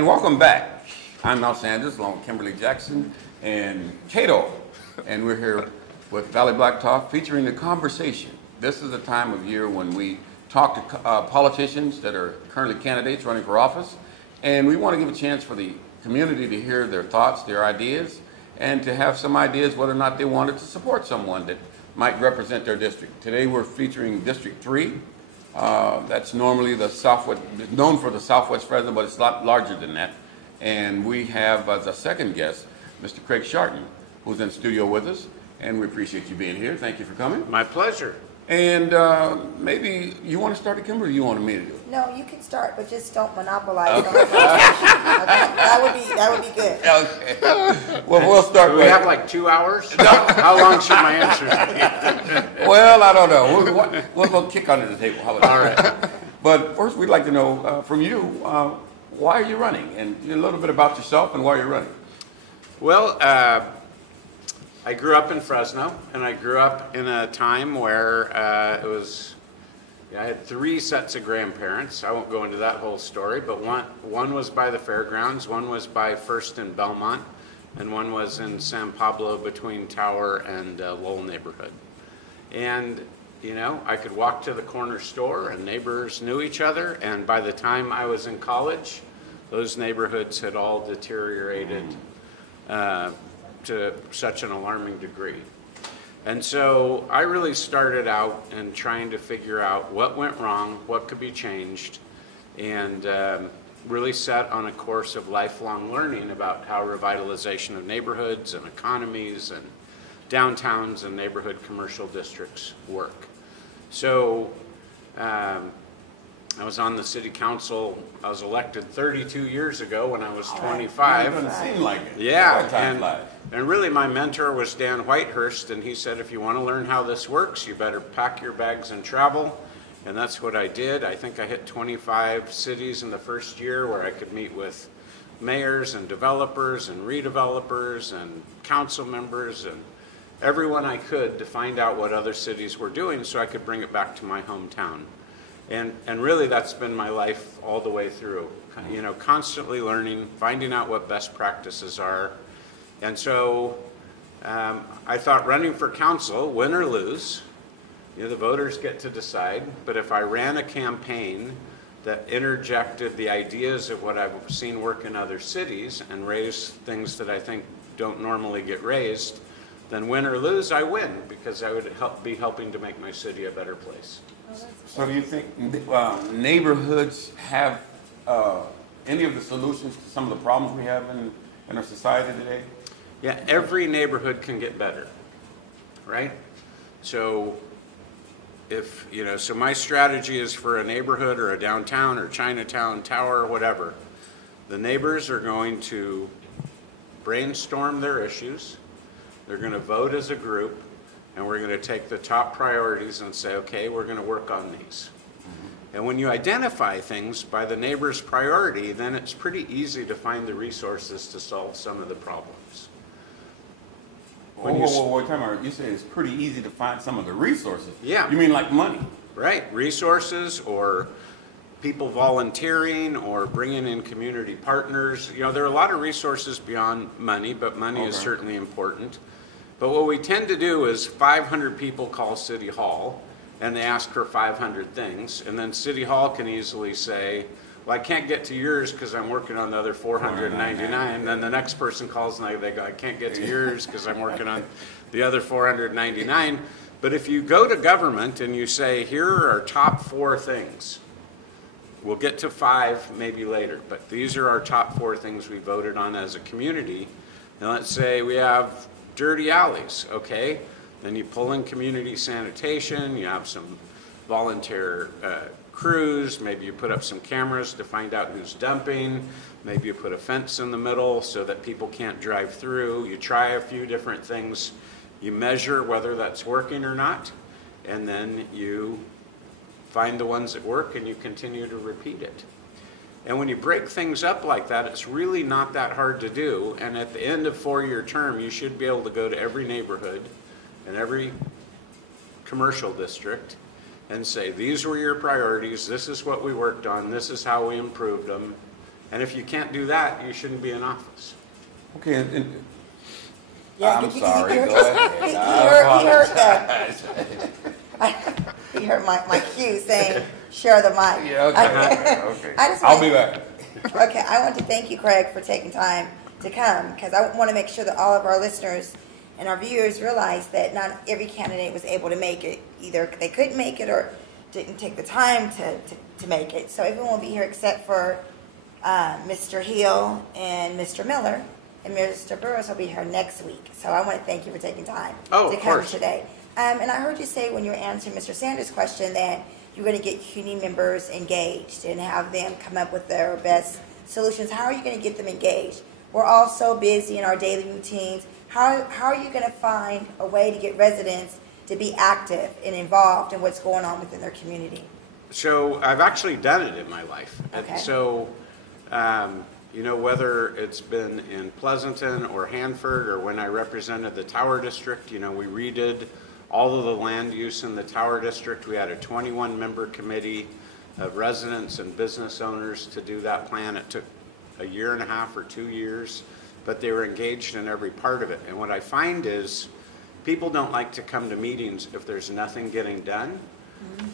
And welcome back. I'm Mel Sanders, along with Kimberly Jackson and Cato. And we're here with Valley Black Talk featuring the conversation. This is the time of year when we talk to politicians that are currently candidates running for office. And we want to give a chance for the community to hear their thoughts, their ideas, and to have some ideas whether or not they wanted to support someone that might represent their district. Today we're featuring District 3. That's normally the Southwest, known for the Southwest Fresno, but it's a lot larger than that. And we have as a second guest, Mr. Craig Scharton, who's in studio with us. And we appreciate you being here. Thank you for coming. My pleasure. And maybe you want to start it, Kimberly, or you want me to do it? No, you can start, but just don't monopolize the whole conversation. Okay? That would be good. Okay. Well, we'll start. Do we have like 2 hours? How long should my answers be? Well, I don't know. We'll kick under the table. How about All right. But first, we'd like to know from you, why are you running? And a little bit about yourself and why you're running. Well, I grew up in Fresno, and I grew up in a time where I had 3 sets of grandparents. I won't go into that whole story, but one was by the fairgrounds, one was by First and Belmont, and one was in San Pablo between Tower and Lowell neighborhood. And, you know, I could walk to the corner store and neighbors knew each other, and by the time I was in college, those neighborhoods had all deteriorated to such an alarming degree. And so I really started out in trying to figure out what went wrong, what could be changed, and really set on a course of lifelong learning about how revitalization of neighborhoods and economies and downtowns and neighborhood commercial districts work. So I was on the city council. I was elected 32 years ago when I was 25. It doesn't seem like it. Yeah, and really my mentor was Dan Whitehurst, and he said, if you want to learn how this works, you better pack your bags and travel. And that's what I did. I think I hit 25 cities in the first year where I could meet with mayors and developers and redevelopers and council members and everyone I could to find out what other cities were doing so I could bring it back to my hometown. And really that's been my life all the way through, you know, constantly learning, finding out what best practices are. And so I thought running for council, win or lose, you know, the voters get to decide, but if I ran a campaign that interjected the ideas of what I've seen work in other cities and raised things that I think don't normally get raised, then win or lose, I win, because I would be helping to make my city a better place. So do you think neighborhoods have any of the solutions to some of the problems we have in our society today? Yeah, every neighborhood can get better, right? So if, you know, so my strategy is for a neighborhood or a downtown or Chinatown, Tower, or whatever, the neighbors are going to brainstorm their issues, they're going to vote as a group, and we're going to take the top priorities and say, okay, we're going to work on these. And when you identify things by the neighbor's priority, then it's pretty easy to find the resources to solve some of the problems. Whoa, time out. You say it's pretty easy to find some of the resources. Yeah. You mean like money? Right, resources or people volunteering or bringing in community partners. You know, there are a lot of resources beyond money, but money is certainly important. But what we tend to do is 500 people call City Hall and they ask for 500 things, and then City Hall can easily say, well, I can't get to yours because I'm working on the other 499. Then the next person calls and they go, I can't get to yours because I'm working on the other 499. But if you go to government and you say, here are our top 4 things, we'll get to 5 maybe later, but these are our top 4 things we voted on as a community. And let's say we have dirty alleys, okay? Then you pull in community sanitation, you have some volunteer crews, maybe you put up some cameras to find out who's dumping, maybe you put a fence in the middle so that people can't drive through, you try a few different things, you measure whether that's working or not, and then you find the ones that work and you continue to repeat it. And when you break things up like that, it's really not that hard to do, and at the end of 4-year term, you should be able to go to every neighborhood and every commercial district and say, these were your priorities, this is what we worked on, this is how we improved them, And if you can't do that, you shouldn't be in office. Okay, Yeah, I'm sorry, go ahead. He heard my cue saying, share the mic. Yeah, okay. I just I'll want- be back. Okay, I want to thank you, Craig, for taking time to come, because I want to make sure that all of our listeners and our viewers realize that not every candidate was able to make it. Either they couldn't make it or didn't take the time to make it. So everyone will be here except for Mr. Hill and Mr. Miller, and Mr. Burris will be here next week. So I want to thank you for taking time to come today. And I heard you say when you were answering Mr. Sanders' question that you're going to get community members engaged and have them come up with their best solutions. How are you going to get them engaged? We're all so busy in our daily routines. How are you going to find a way to get residents to be active and involved in what's going on within their community? So I've actually done it in my life. Okay. So, you know, whether it's been in Pleasanton or Hanford or when I represented the Tower District, you know, we redid all of the land use in the Tower District. We had a 21-member committee of residents and business owners to do that plan. It took a year and a half or 2 years, but they were engaged in every part of it. And what I find is people don't like to come to meetings if there's nothing getting done.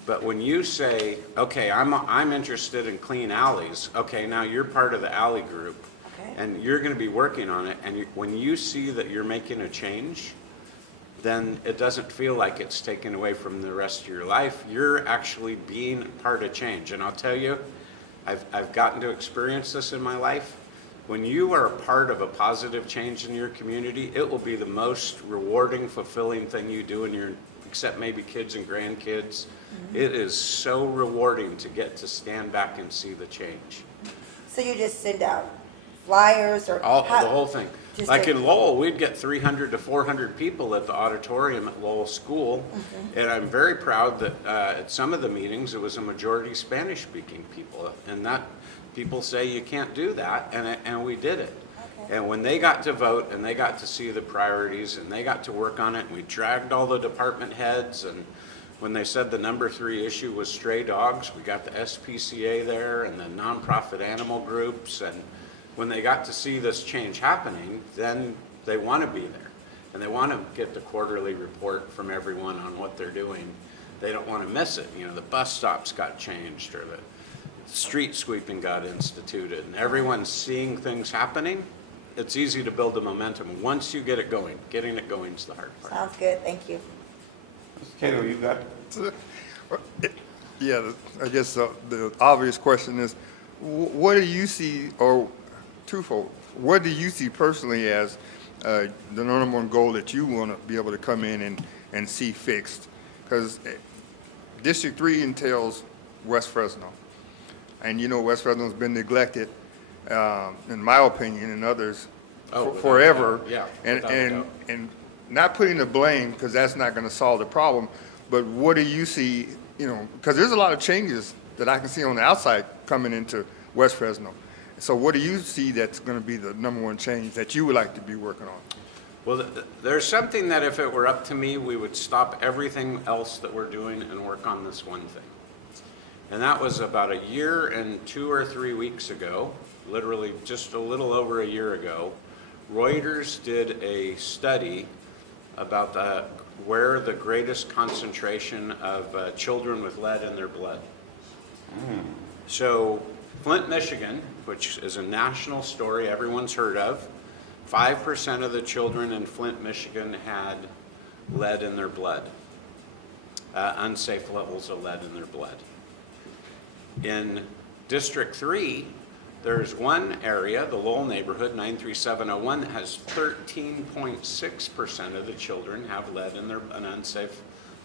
But when you say, okay, I'm interested in clean alleys, okay, now you're part of the alley group, Okay. and you're going to be working on it, and when you see that you're making a change, then it doesn't feel like it's taken away from the rest of your life. You're actually being part of change. And I'll tell you, I've gotten to experience this in my life. When you are a part of a positive change in your community, it will be the most rewarding, fulfilling thing you do in your, except maybe kids and grandkids. It is so rewarding to get to stand back and see the change. So you just send out flyers or The whole thing. Just Like like- in Lowell, we'd get 300 to 400 people at the auditorium at Lowell School. And I'm very proud that at some of the meetings, it was a majority Spanish-speaking people. And that people say you can't do that, and we did it. Okay. And when they got to vote and they got to see the priorities and they got to work on it, and we dragged all the department heads, and when they said the number 3 issue was stray dogs, we got the SPCA there and the nonprofit animal groups, and when they got to see this change happening, then they want to be there. And they want to get the quarterly report from everyone on what they're doing. They don't want to miss it. You know, the bus stops got changed or the street sweeping got instituted, and everyone's seeing things happening. It's easy to build the momentum. Once you get it going, getting it going is the hard part. Sounds good, thank you. Mr. Cato, you got Yeah, I guess the obvious question is, what do you see, or twofold, what do you see personally as the number one goal that you want to be able to come in and see fixed? Because District 3 entails West Fresno. And you know West Fresno's been neglected, in my opinion and others, forever. Yeah, and not putting the blame, because that's not going to solve the problem, but what do you see, you know, because there's a lot of changes that I can see on the outside coming into West Fresno. So what do you see that's going to be the number one change that you would like to be working on? Well, there's something that if it were up to me, we would stop everything else that we're doing and work on this one thing. And that was about a year and 2 or 3 weeks ago, literally just a little over a year ago. Reuters did a study about where the greatest concentration of children with lead in their blood. So Flint, Michigan, which is a national story everyone's heard of, 5% of the children in Flint, Michigan had lead in their blood, unsafe levels of lead in their blood. In District 3, there's one area, the Lowell neighborhood, 93701, that has 13.6% of the children have lead in an unsafe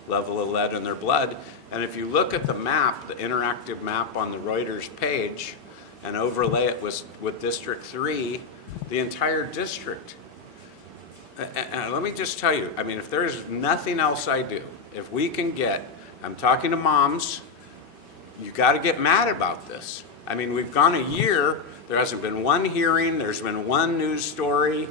level of lead in their blood. And if you look at the map, the interactive map on the Reuters page, and overlay it with District 3, the entire district. And let me just tell you, I mean, if there's nothing else I do, if we can get, I'm talking to moms, you got to get mad about this. I mean, we've gone a year, there hasn't been one hearing, there's been one news story.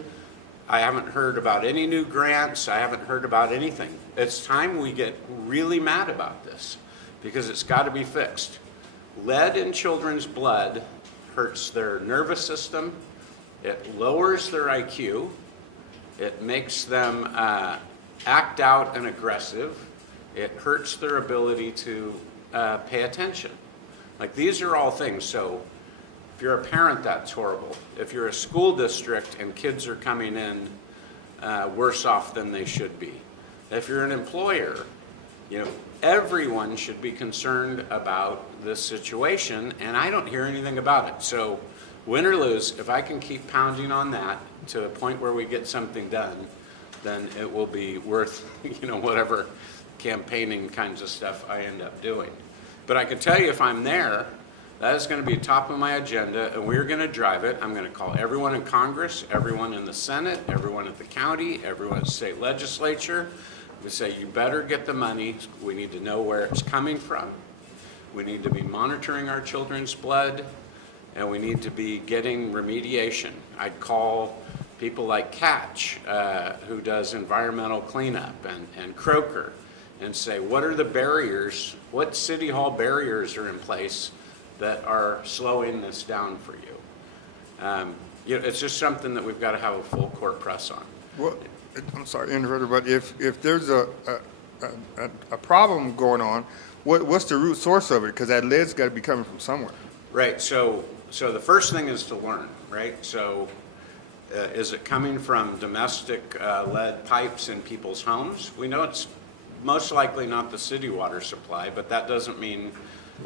I haven't heard about any new grants, I haven't heard about anything. It's time we get really mad about this because it's got to be fixed. Lead in children's blood hurts their nervous system, it lowers their IQ, it makes them act out and aggressive, it hurts their ability to pay attention. Like, these are all things. So if you're a parent, that's horrible. If you're a school district and kids are coming in worse off than they should be. If you're an employer, everyone should be concerned about this situation, and I don't hear anything about it. So win or lose, if I can keep pounding on that to a point where we get something done, then it will be worth, whatever campaigning kinds of stuff I end up doing. But I can tell you, if I'm there, that is going to be top of my agenda, and we're going to drive it. I'm going to call everyone in Congress, everyone in the Senate, everyone at the county, everyone at the state legislature. We say, you better get the money. We need to know where it's coming from. We need to be monitoring our children's blood, and we need to be getting remediation. I'd call people like Catch, who does environmental cleanup, and Croker, and say, what are the barriers, what city hall barriers are in place that are slowing this down for you? It's just something that we've got to have a full court press on. Well, I'm sorry to interrupt, but if there's a problem going on, what's the root source of it? Because that lead's got to be coming from somewhere. Right. So the first thing is to learn. Right. So is it coming from domestic lead pipes in people's homes? We know it's most likely not the city water supply, but that doesn't mean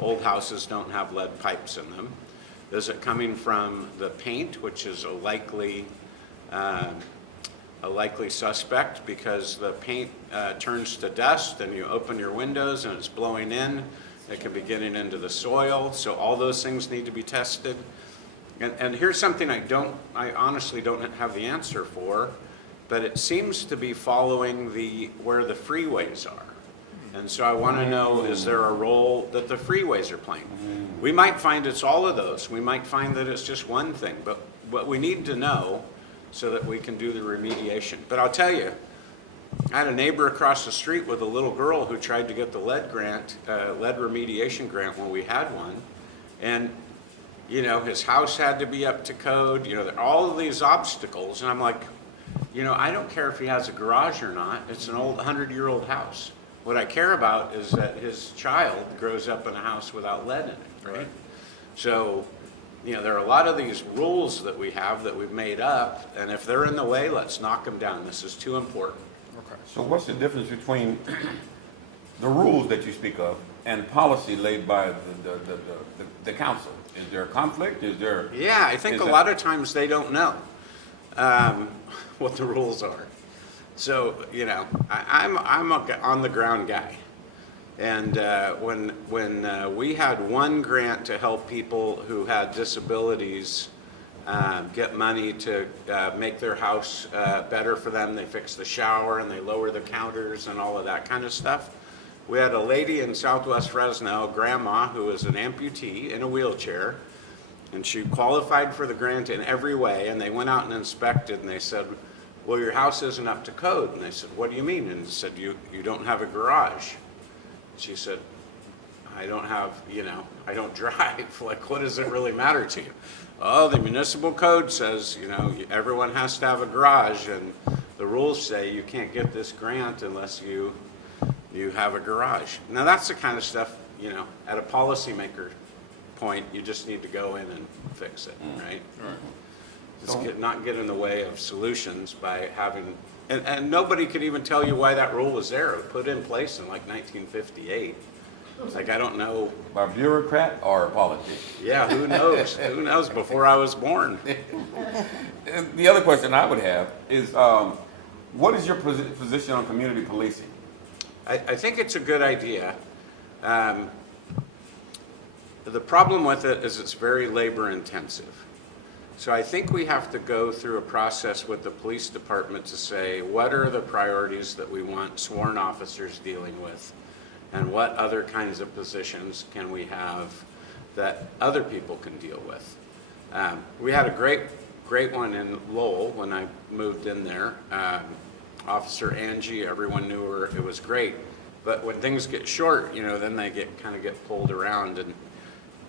old houses don't have lead pipes in them. Is it coming from the paint, which is a likely suspect, because the paint turns to dust and you open your windows and it's blowing in. It can be getting into the soil. So all those things need to be tested. And here's something I honestly don't have the answer for, but it seems to be following where the freeways are. And so I want to know, is there a role that the freeways are playing? We might find it's all of those. We might find that it's just one thing, but what we need to know so that we can do the remediation. But I'll tell you, I had a neighbor across the street with a little girl who tried to get the lead remediation grant when we had one. And, his house had to be up to code, all of these obstacles. And I'm like, I don't care if he has a garage or not. It's an old 100-year-old house. What I care about is that his child grows up in a house without lead in it, right? So, there are a lot of these rules that we have that we've made up, and if they're in the way, let's knock them down. This is too important. Okay. So what's the difference between the rules that you speak of and policy laid by the council? Is there a conflict? Is there? Yeah, I think a lot of times they don't know what the rules are. So, I'm a on-the-ground guy. And when we had one grant to help people who had disabilities get money to make their house better for them, they fix the shower and they lower the counters and all of that kind of stuff. We had a lady in Southwest Fresno, grandma, who was an amputee in a wheelchair, and she qualified for the grant in every way, and they went out and inspected, and they said, well, your house isn't up to code. And they said, what do you mean? And they said, you don't have a garage. She said, I don't have, I don't drive. Like, what does it really matter to you? Oh, the municipal code says, everyone has to have a garage, and the rules say you can't get this grant unless you have a garage. Now, that's the kind of stuff, at a policymaker point, you just need to go in and fix it, right? Right. Not get in the way of solutions by having, and nobody could even tell you why that rule was there. It was put in place in like 1958. It's like, I don't know. By a bureaucrat or a politician? Yeah, who knows? Who knows? Before I was born. And the other question I would have is, what is your position on community policing? I think it's a good idea. The problem with it is it's very labor intensive. So I think we have to go through a process with the police department to say, what are the priorities that we want sworn officers dealing with? And what other kinds of positions can we have that other people can deal with? We had a great one in Lowell when I moved in there. Officer Angie, everyone knew her, it was great. But when things get short, then they kind of get pulled around. And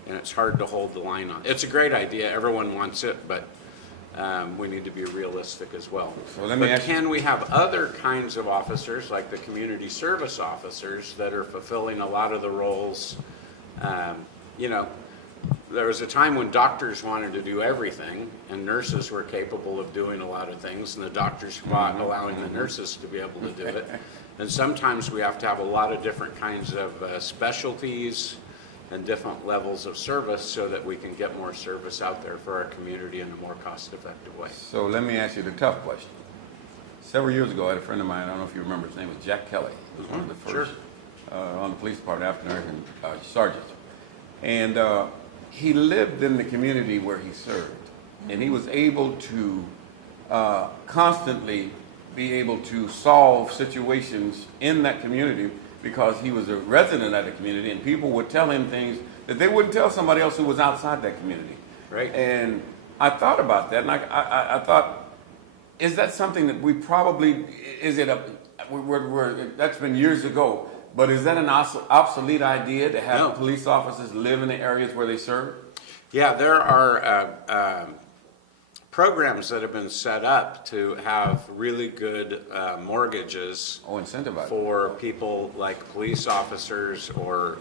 and it's hard to hold the line on. It's a great idea. Everyone wants it, but we need to be realistic as well. So let me ask you, can we have other kinds of officers, like the community service officers, that are fulfilling a lot of the roles? You know, there was a time when doctors wanted to do everything, and nurses were capable of doing a lot of things, and the doctors fought allowing the nurses to be able to do it. And sometimes we have to have a lot of different kinds of specialties and different levels of service so that we can get more service out there for our community in a more cost-effective way. so let me ask you the tough question. Several years ago, I had a friend of mine, I don't know if you remember, his name was Jack Kelly. He was one of the first on the police department, African-American sergeants. And he lived in the community where he served. And he was able to constantly be able to solve situations in that community because he was a resident of the community, and people would tell him things that they wouldn't tell somebody else who was outside that community. Right. And I thought about that, and I thought, is that something that we probably, is it a, that's been years ago, but is that an obsolete idea to have police officers live in the areas where they serve? Yeah, there are programs that have been set up to have really good mortgages for people like police officers or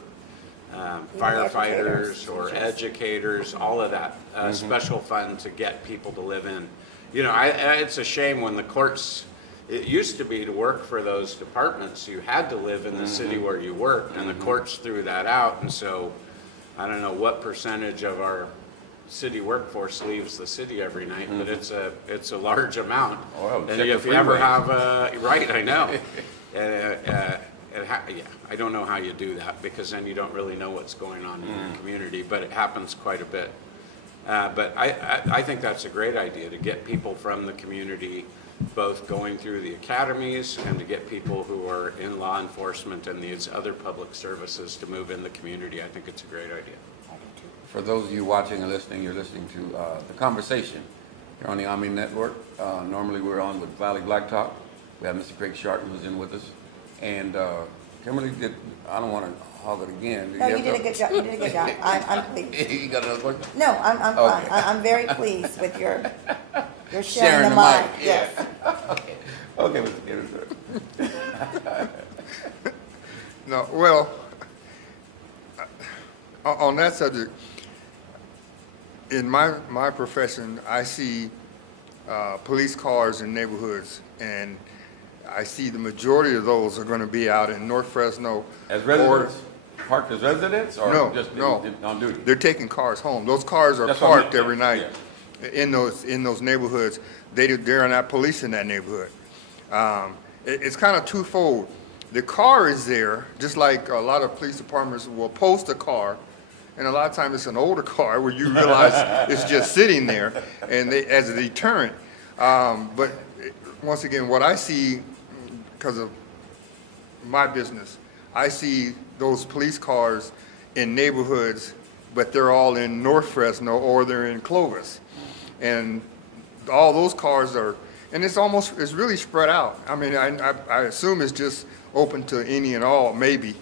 firefighters or educators, all of that special fund to get people to live in. You know, it's a shame when the courts, it used to be to work for those departments, you had to live in the city where you worked, and the courts threw that out, and so I don't know what percentage of our city workforce leaves the city every night, but it's a large amount. Well, and if you ever have right, I know. I don't know how you do that, because then you don't really know what's going on in your community, but it happens quite a bit. But I think that's a great idea, to get people from the community both going through the academies and to get people who are in law enforcement and these other public services to move in the community. I think it's a great idea. For those of you watching and listening, you're listening to The Conversation here on the ONME Network. Normally we're on with Valley Black Talk. We have Mr. Craig Scharton who's in with us. And Kimberly did, I don't want to hog it again. No, you did a good job. You did a good job. I'm pleased. You got another question? No, I'm fine. I'm very pleased with your sharing the mic. Yes. Okay, Mr. Anderson. No, well, on that subject, in my profession, I see police cars in neighborhoods, and I see the majority of those are going to be out in North Fresno. As residents? Parked as residents, or just on duty? They're taking cars home. Those cars are parked every night in those neighborhoods. They're not policing that neighborhood. It's kind of twofold. The car is there, just like a lot of police departments will post a car, and a lot of times it's an older car where you realize it's just sitting there, and as a deterrent. But once again, what I see, because of my business, I see those police cars in neighborhoods, but they're all in North Fresno or they're in Clovis. And all those cars are, and it's really spread out. I mean, I assume it's just open to any and all, maybe,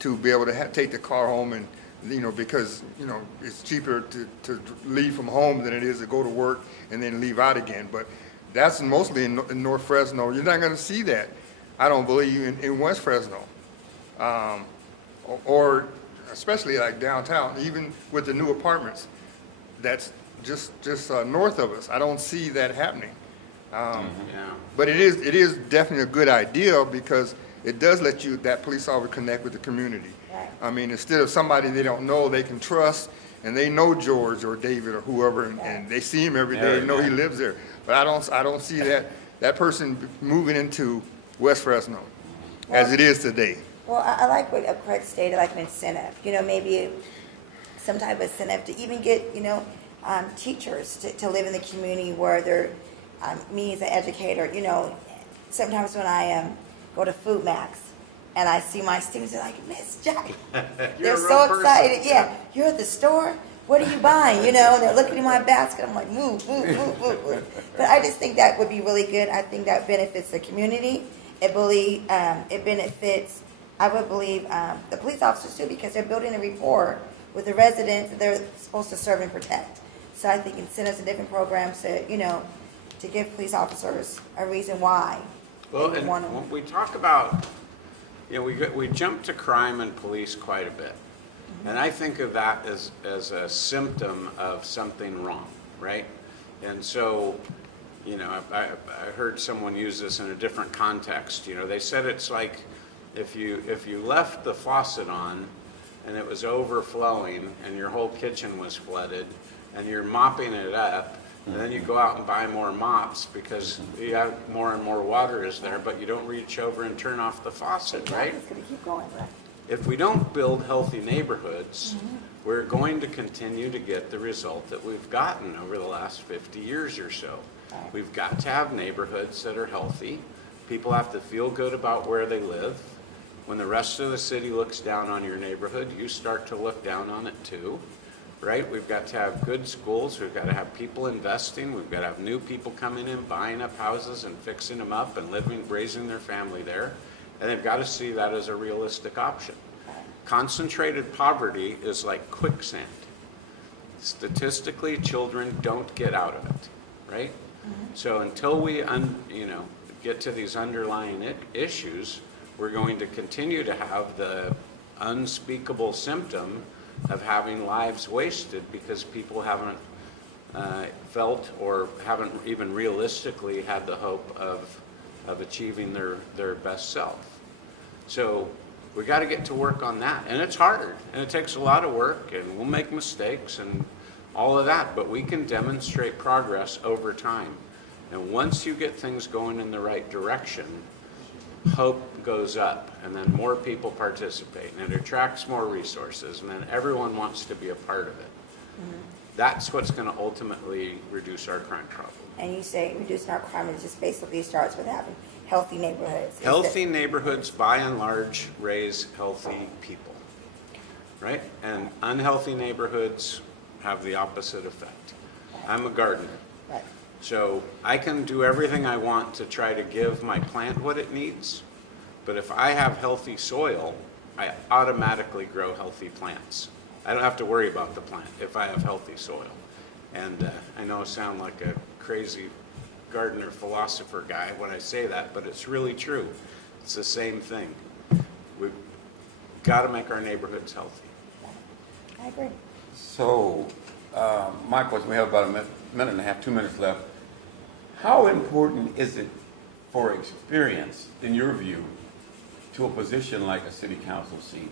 to be able to take the car home, and, you know, because, you know, it's cheaper to leave from home than it is to go to work and then leave out again. But that's mostly in North Fresno. You're not going to see that, I don't believe, in West Fresno. Or especially like downtown, even with the new apartments that's just north of us. I don't see that happening. But it is definitely a good idea, because it does let that police officer connect with the community. Right. I mean, instead of somebody they don't know, they can trust, and they know George or David or whoever, and they see him every day and know he lives there. But I don't see that person moving into West Fresno as it is today. Well, I like what Craig stated, like an incentive. You know, maybe some type of incentive to even get, you know, teachers to live in the community where they're, me as an educator, you know, sometimes when I go to Food Max and I see my students, they're like, Miss Jack, they're so excited. Yeah, you're at the store? What are you buying? You know, and they're looking in my basket. I'm like, move. But I just think that would be really good. I think that benefits the community. It benefits, I would believe, the police officers too, because they're building a rapport with the residents that they're supposed to serve and protect. So I think incentives and different programs to, to give police officers a reason why. Well, and when we talk about, we jump to crime and police quite a bit. And I think of that as a symptom of something wrong, right? And so, I heard someone use this in a different context. They said it's like if you left the faucet on and it was overflowing and your whole kitchen was flooded and you're mopping it up, and then you go out and buy more mops because you have more and more water is there, but you don't reach over and turn off the faucet, right? It's going to keep going, right? If we don't build healthy neighborhoods, we're going to continue to get the result that we've gotten over the last 50 years or so. We've got to have neighborhoods that are healthy. People have to feel good about where they live. When the rest of the city looks down on your neighborhood, you start to look down on it too, right? We've got to have good schools. We've got to have people investing. We've got to have new people coming in, buying up houses and fixing them up and raising their family there. And they've got to see that as a realistic option. Concentrated poverty is like quicksand. Statistically, children don't get out of it, right? So until we, get to these underlying issues, we're going to continue to have the unspeakable symptom of having lives wasted because people haven't felt or haven't even realistically had the hope of achieving their best self. So we got to get to work on that, and it's hard, and it takes a lot of work, and we'll make mistakes and all of that, but we can demonstrate progress over time. And once you get things going in the right direction, hope goes up, and then more people participate, and it attracts more resources, and then everyone wants to be a part of it. That's what's going to ultimately reduce our crime problem. And you say reducing our crime, it just basically starts with having healthy neighborhoods. Healthy neighborhoods, by and large, raise healthy people, right? And unhealthy neighborhoods have the opposite effect. I'm a gardener. Right. So I can do everything I want to try to give my plant what it needs, but if I have healthy soil, I automatically grow healthy plants. I don't have to worry about the plant if I have healthy soil. And I know I sound like a crazy gardener philosopher guy when I say that, but it's really true. It's the same thing. We've got to make our neighborhoods healthy. I agree. So, my question, we have about a minute and a half, 2 minutes left. How important is it for experience, in your view, to a position like a city council seat?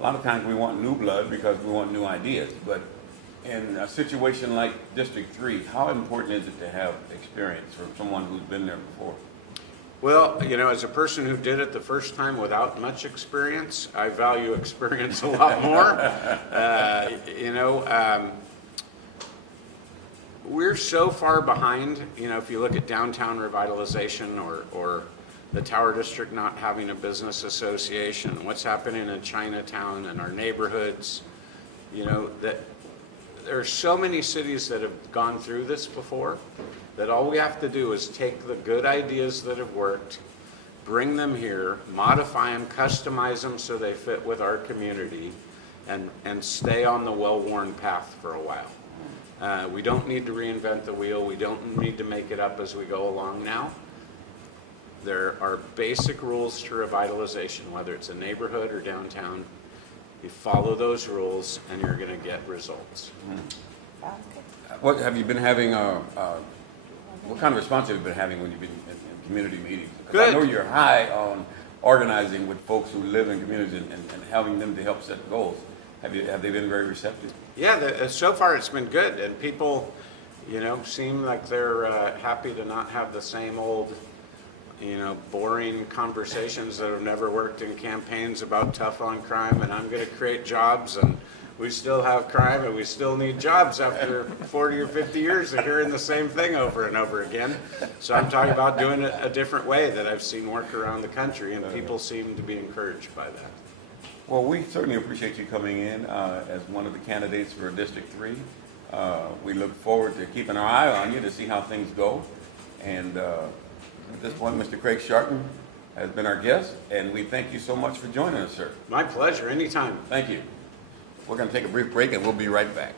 A lot of times we want new blood because we want new ideas, but in a situation like District 3, how important is it to have experience from someone who's been there before? Well, as a person who did it the first time without much experience, I value experience a lot more. We're so far behind, if you look at downtown revitalization or the Tower District not having a business association, what's happening in Chinatown and our neighborhoods, that there are so many cities that have gone through this before that all we have to do is take the good ideas that have worked, bring them here, modify them, customize them so they fit with our community, and stay on the well-worn path for a while. We don't need to reinvent the wheel. We don't need to make it up as we go along now. There are basic rules to revitalization, whether it's a neighborhood or downtown. You follow those rules and you're going to get results. Sounds good. What have you been having, what kind of response have you been having when you've been in community meetings? Because Good. I know you're high on organizing with folks who live in communities and helping them to help set goals. Have they been very receptive? Yeah, so far it's been good, and people, seem like they're happy to not have the same old, boring conversations that have never worked in campaigns about tough on crime, and I'm going to create jobs, and we still have crime, and we still need jobs after 40 or 50 years of hearing the same thing over and over again. So I'm talking about doing it a different way that I've seen work around the country, and people seem to be encouraged by that. Well, we certainly appreciate you coming in as one of the candidates for District 3. We look forward to keeping our eye on you to see how things go. And at this point, Mr. Craig Scharton has been our guest, and we thank you so much for joining us, sir. My pleasure, anytime. Thank you. We're going to take a brief break and we'll be right back.